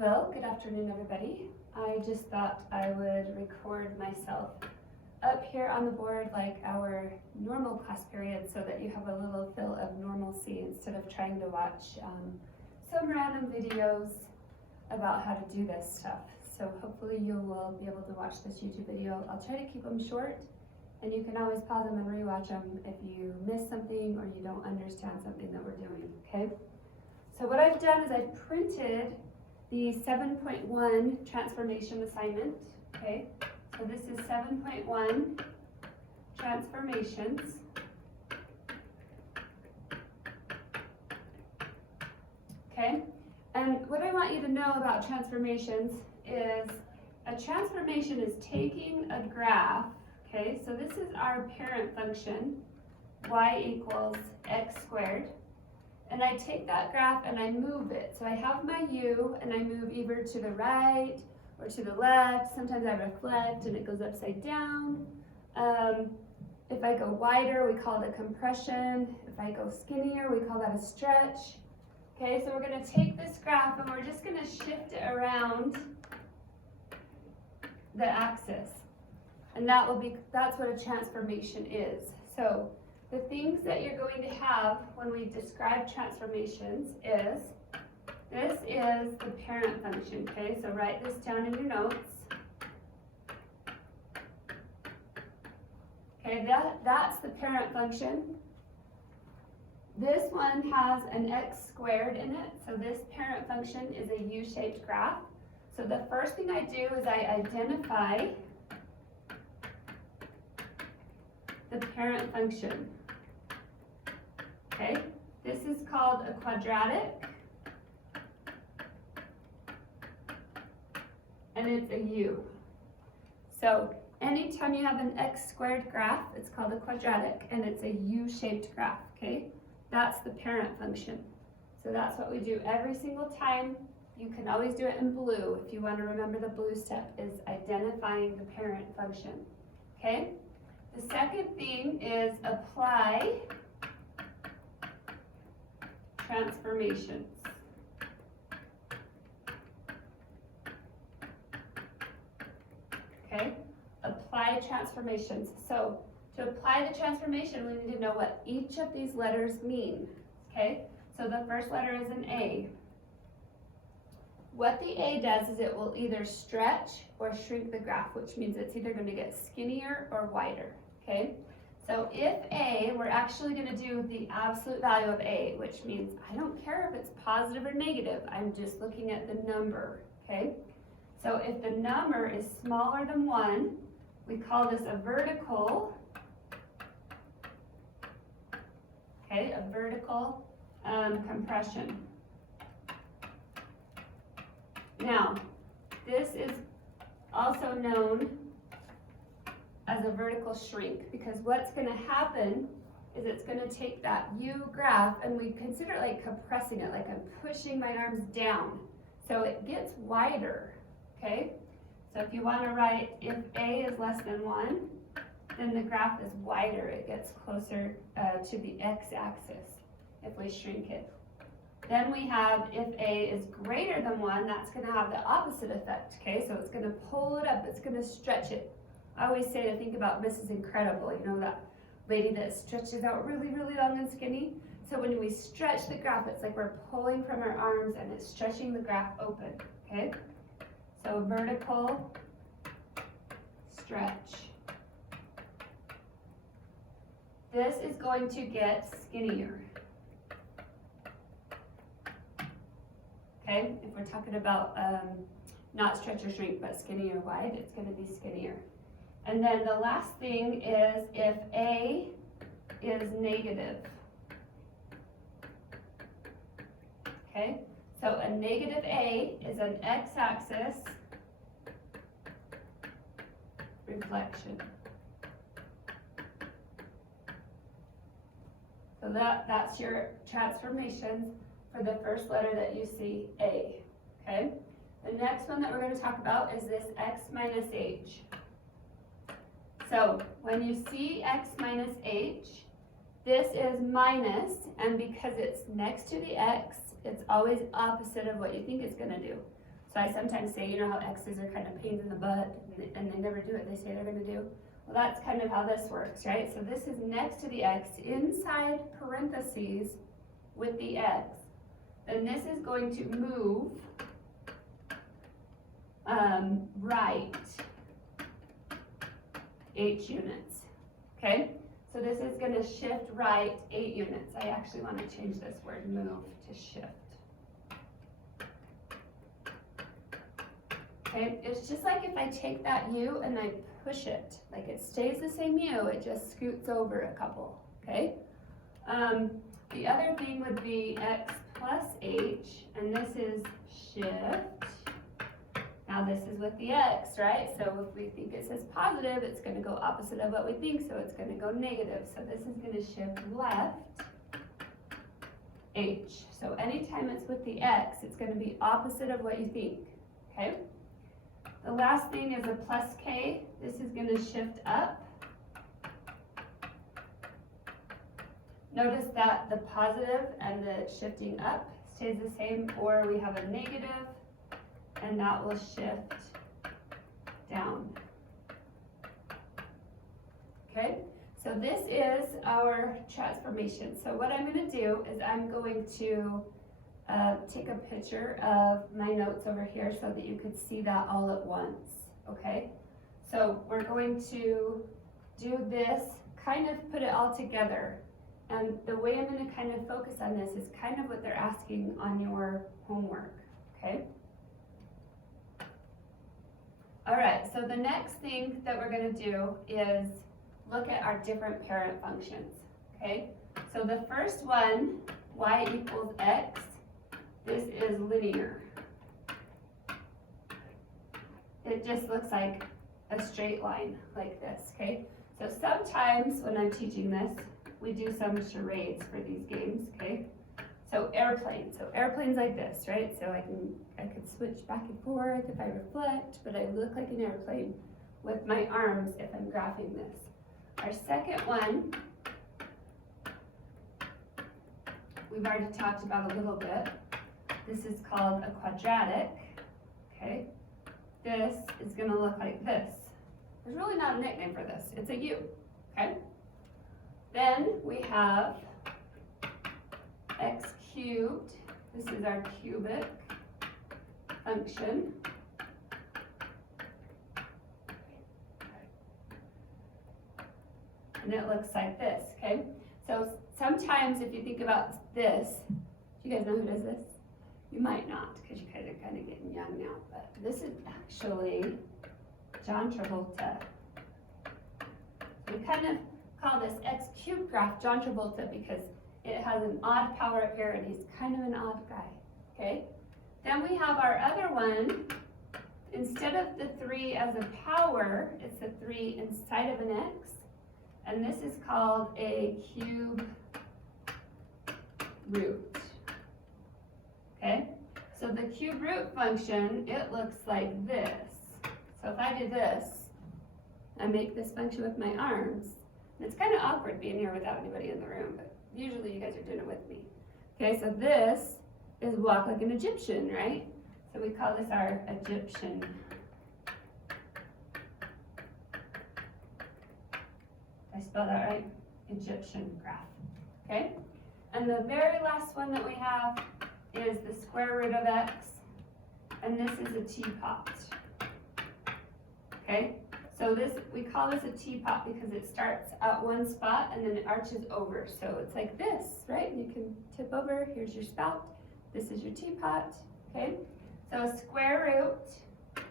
Well, good afternoon, everybody. I just thought I would record myself up here on the board like our normal class period so that you have a little feel of normalcy instead of trying to watch some random videos about how to do this stuff. So hopefully you will be able to watch this YouTube video. I'll try to keep them short, and you can always pause them and rewatch them if you miss something or you don't understand something that we're doing, okay? So what I've done is I've printed the 7.1 transformation assignment, okay? So this is 7.1 transformations. Okay, and what I want you to know about transformations is a transformation is taking a graph, okay? So this is our parent function, y equals x squared. And I take that graph and I move it. So I have my u and I move either to the right or to the left. Sometimes I reflect and it goes upside down. If I go wider, we call it a compression. If I go skinnier, we call that a stretch. Okay, so we're going to take this graph and we're just going to shift it around the axis. And that's what a transformation is. So the things that you're going to have when we describe transformations is, this is the parent function, okay? So write this down in your notes. Okay, that's the parent function. This one has an x squared in it, so this parent function is a U-shaped graph. So the first thing I do is I identify the parent function. Okay, this is called a quadratic, and it's a U. So anytime you have an x squared graph, it's called a quadratic, and it's a U-shaped graph, okay? That's the parent function. So that's what we do every single time. You can always do it in blue. If you want to remember, the blue step is identifying the parent function, okay? The second thing is apply transformations. Okay, apply transformations. So to apply the transformation, we need to know what each of these letters mean. Okay, so the first letter is an A. What the A does is it will either stretch or shrink the graph, which means it's either going to get skinnier or wider. Okay. So if A, we're actually going to do the absolute value of A, which means I don't care if it's positive or negative, I'm just looking at the number, okay? So if the number is smaller than 1, we call this a vertical, okay, a vertical compression. Now, this is also known as a vertical shrink, because what's going to happen is it's going to take that U graph and we consider it like compressing it, like I'm pushing my arms down. So it gets wider, okay? So if you want to write if A is less than 1, then the graph is wider. It gets closer to the x-axis if we shrink it. Then we have if A is greater than 1, that's going to have the opposite effect, okay? So it's going to pull it up, it's going to stretch it. I always say to think about Mrs. Incredible, you know, that lady that stretches out really, really long and skinny. So when we stretch the graph, it's like we're pulling from our arms and it's stretching the graph open, okay? So vertical stretch. This is going to get skinnier. Okay, if we're talking about not stretch or shrink, but skinny or wide, it's going to be skinnier. And then the last thing is if A is negative. Okay, so a negative A is an x-axis reflection. So that's your transformations for the first letter that you see, A. Okay, the next one that we're going to talk about is this x minus h. So when you see x minus h, this is minus, and because it's next to the x, it's always opposite of what you think it's going to do. So I sometimes say, you know how X's are kind of pains in the butt and they never do what they say they're going to do? Well, that's kind of how this works, right? So this is next to the X inside parentheses with the X. Then this is going to move right 8 units, okay? So this is going to shift right 8 units. I actually want to change this word move to shift. Okay, it's just like if I take that U and I push it, like it stays the same U, it just scoots over a couple, okay? The other thing would be X plus H, and this is shift. Now this is with the X, right? So if we think it says positive, it's going to go opposite of what we think, so it's going to go negative. So this is going to shift left H. So anytime it's with the X, it's going to be opposite of what you think, okay? The last thing is a plus K. This is going to shift up. Notice that the positive and the shifting up stays the same, or we have a negative, and that will shift down. Okay, so this is our transformation. So what I'm going to do is I'm going to take a picture of my notes over here so that you could see that all at once, okay? So we're going to do this, kind of put it all together. And the way I'm going to kind of focus on this is kind of what they're asking on your homework, okay? All right, so the next thing that we're going to do is look at our different parent functions, okay? So the first one, y equals x, this is linear. It just looks like a straight line like this, okay? So sometimes when I'm teaching this, we do some charades for these games, okay? So airplane, airplanes like this, right? So I could switch back and forth if I reflect, but I look like an airplane with my arms if I'm graphing this. Our second one, we've already talked about a little bit. This is called a quadratic, okay? This is gonna look like this. There's really not a nickname for this, it's a U, okay? Then we have x cubed. This is our cubic function. And it looks like this, okay? So sometimes if you think about this, do you guys know who does this? You might not, because you guys are kind of getting young now, but this is actually John Travolta. We kind of call this x cubed graph John Travolta because it has an odd power up here and he's kind of an odd guy, okay? Then we have our other one. Instead of the 3 as a power, it's a 3 inside of an x, and this is called a cube root, okay? So the cube root function, it looks like this. So if I do this, I make this function with my arms. It's kind of awkward being here without anybody in the room, but usually you guys are doing it with me. Okay, so this is walk like an Egyptian, right? So we call this our Egyptian. I spell that right? Egyptian graph, okay? And the very last one that we have is the square root of x, and this is a teapot, okay? So this, we call this a teapot because it starts at one spot and then it arches over. So it's like this, right? You can tip over, here's your spout. This is your teapot, okay? So a square root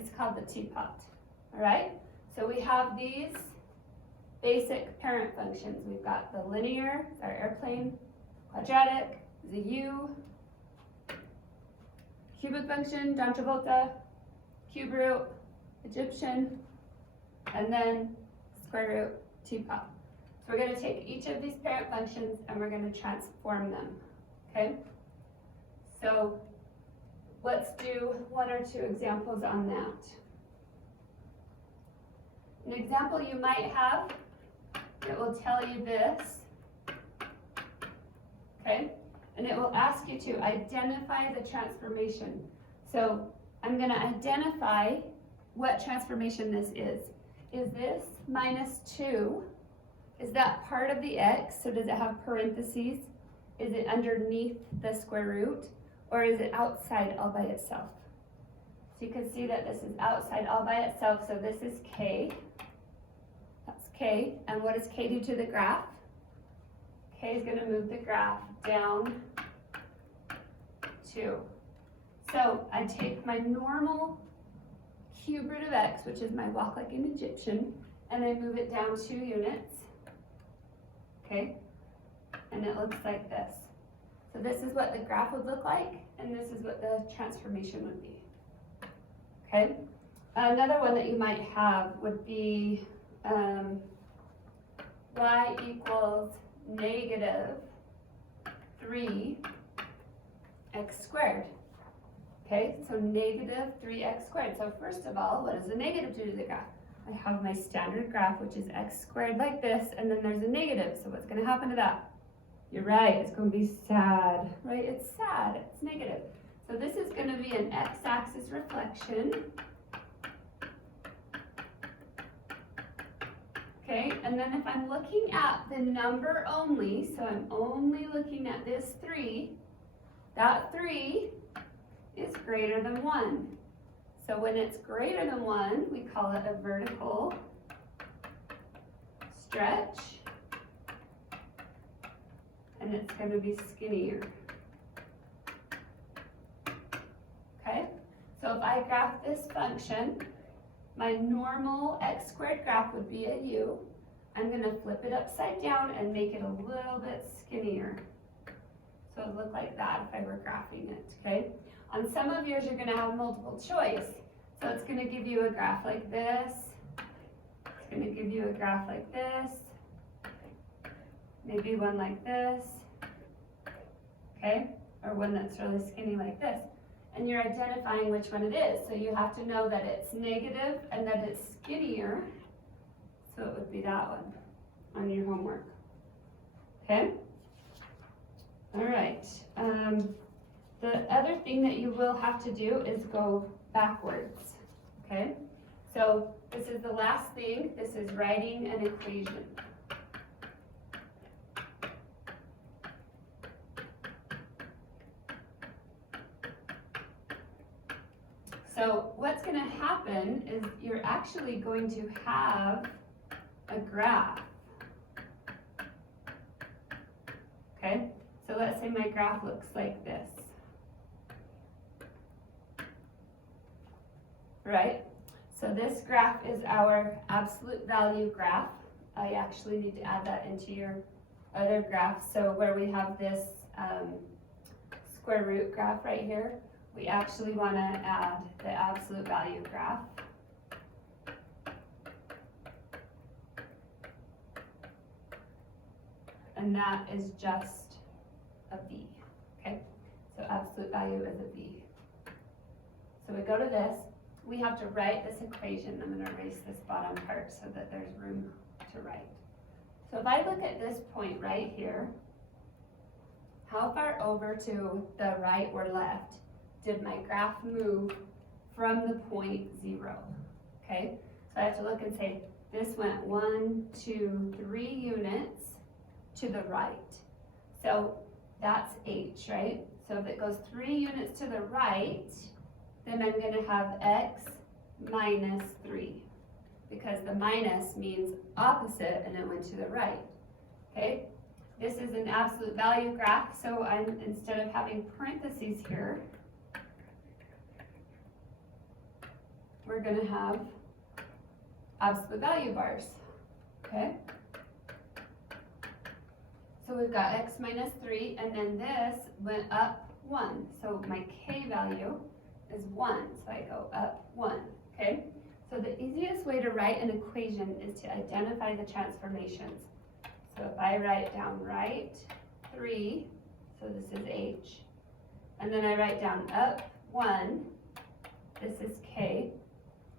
is called the teapot, all right? So we have these basic parent functions. We've got the linear, it's our airplane, quadratic, the U, cubic function, John Travolta, cube root, Egyptian, and then square root, teapot. So we're going to take each of these parent functions and we're going to transform them, okay? So let's do 1 or 2 examples on that. An example you might have, it will tell you this, okay? and it will ask you to identify the transformation. So I'm going to identify what transformation this is. Is this minus 2, is that part of the x, so does it have parentheses? Is it underneath the square root, or is it outside all by itself? So you can see that this is outside all by itself, so this is k. That's k, and what does k do to the graph? K is going to move the graph down 2. So I take my normal cube root of x, which is my walk like an Egyptian, and I move it down 2 units. Okay, and it looks like this. So this is what the graph would look like, and this is what the transformation would be. Okay, another one that you might have would be y equals negative 3x squared. Okay, so negative 3x squared. So first of all, what does the negative do to the graph? I have my standard graph, which is x squared like this, and then there's a negative. So what's going to happen to that? You're right, it's going to be sad, right? It's sad, it's negative. So this is going to be an x-axis reflection. Okay, and then if I'm looking at the number only, so I'm only looking at this 3, that 3 is greater than 1. So when it's greater than 1, we call it a vertical stretch, and it's going to be skinnier. Okay, so if I graph this function, my normal x squared graph would be a u. I'm going to flip it upside down and make it a little bit skinnier. So it would look like that if I were graphing it, okay? On some of yours, you're going to have multiple choice. So it's going to give you a graph like this. It's going to give you a graph like this. Maybe one like this. Okay? Or one that's really skinny like this. And you're identifying which one it is. So you have to know that it's negative and that it's skinnier. So it would be that one on your homework. Okay? All right. The other thing that you will have to do is go backwards. Okay? So this is the last thing. This is writing an equation. So what's going to happen is you're actually going to have a graph. Okay? So let's say my graph looks like this. Right? So this graph is our absolute value graph. I actually need to add that into your other graph. So where we have this square root graph right here, we actually want to add the absolute value graph. And that is just a v, okay? So absolute value is a v. So we go to this, we have to write this equation. I'm going to erase this bottom part so that there's room to write. So if I look at this point right here, how far over to the right or left did my graph move from the point 0? Okay, so I have to look and say, this went 1, 2, 3 units to the right. So that's h, right? So if it goes 3 units to the right, then I'm going to have x minus 3, because the minus means opposite and it went to the right. Okay, this is an absolute value graph, so I'm, instead of having parentheses here, we're going to have absolute value bars. Okay, so we've got x minus 3, and then this went up 1, so my k value is 1, so I go up 1, okay? So the easiest way to write an equation is to identify the transformations. So if I write down right 3, so this is h, and then I write down up 1, this is k,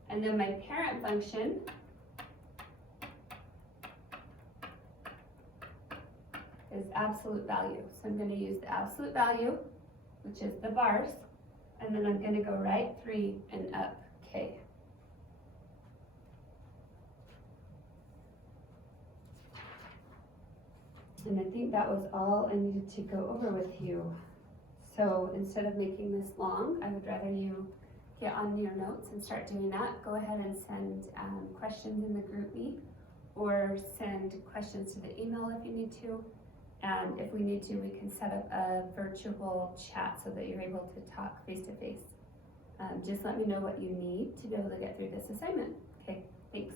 and then my parent function is absolute value. So I'm going to use the absolute value, which is the bars, and then I'm going to go right 3 and up K. And I think that was all I needed to go over with you. So instead of making this long, I would rather you get on your notes and start doing that. Go ahead and send questions in the group me, or send questions to the email if you need to. And if we need to, we can set up a virtual chat so that you're able to talk face to face. Just let me know what you need to be able to get through this assignment. Okay, thanks.